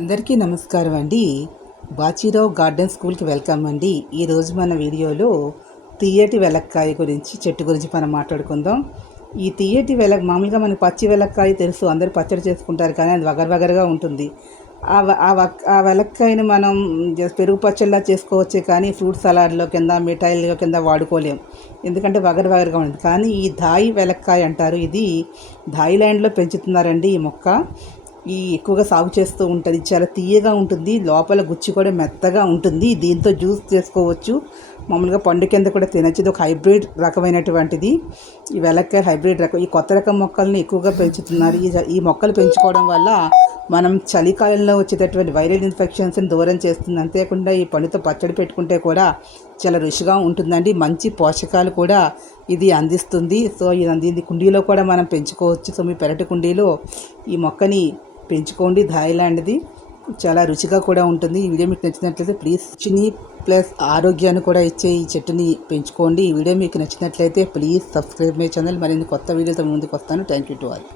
అందరికీ నమస్కారం అండి. బాచీరావు గార్డెన్ స్కూల్కి వెల్కమ్ అండి. ఈరోజు మన వీడియోలో తీయటి వెలక్కాయ గురించి చెట్టు గురించి మనం మాట్లాడుకుందాం. ఈ తీయటి మామూలుగా మనకి పచ్చి వెలక్కాయ తెలుసు, అందరూ పచ్చడి చేసుకుంటారు, కానీ అది వగరగా ఉంటుంది. ఆ వెలక్కాయని మనం పెరుగు పచ్చడిలా చేసుకోవచ్చే, కానీ ఫ్రూట్ సలాడ్లో కింద మిఠాయిల కింద వాడుకోలేం, ఎందుకంటే వగరగా ఉంటుంది. కానీ ఈ ధాయి వెలక్కాయ అంటారు, ఇది థాయిలాండ్లో పెంచుతున్నారండి. ఈ మొక్క ఎక్కువగా సాగు చేస్తూ ఉంటుంది. చాలా తీయగా ఉంటుంది, లోపల గుచ్చి కూడా మెత్తగా ఉంటుంది. దీంతో జ్యూస్ చేసుకోవచ్చు, మామూలుగా పండు కింద కూడా తినచ్చు. ఇది ఒక హైబ్రిడ్ రకమైనటువంటిది. ఈ వెలక్కాయ హైబ్రిడ్ రకం. ఈ కొత్త రకం మొక్కల్ని ఎక్కువగా పెంచుతున్నారు. ఈ మొక్కలు పెంచుకోవడం వల్ల మనం చలికాలంలో వచ్చేటటువంటి వైరల్ ఇన్ఫెక్షన్స్ని దూరం చేస్తుంది. అంతేకాకుండా ఈ పండుతో పచ్చడి పెట్టుకుంటే కూడా చాలా రుచిగా ఉంటుందండి. మంచి పోషకాలు కూడా ఇది అందిస్తుంది. సో ఇది కుండీలో కూడా మనం పెంచుకోవచ్చు. సో మీ పెరటి కుండీలో ఈ మొక్కని పెంచుకోండి. థాయిలాండ్ది చాలా రుచిగా కూడా ఉంటుంది. ఈ వీడియో మీకు నచ్చినట్లయితే ప్లీజ్ ప్లస్ ఆరోగ్యాన్ని కూడా ఇచ్చే ఈ చెట్టుని పెంచుకోండి. ఈ వీడియో మీకు నచ్చినట్లయితే ప్లీజ్ సబ్స్క్రైబ్ మై ఛానల్. మరిన్ని కొత్త వీడియోతో ముందుకు వస్తాను. Thank you to all.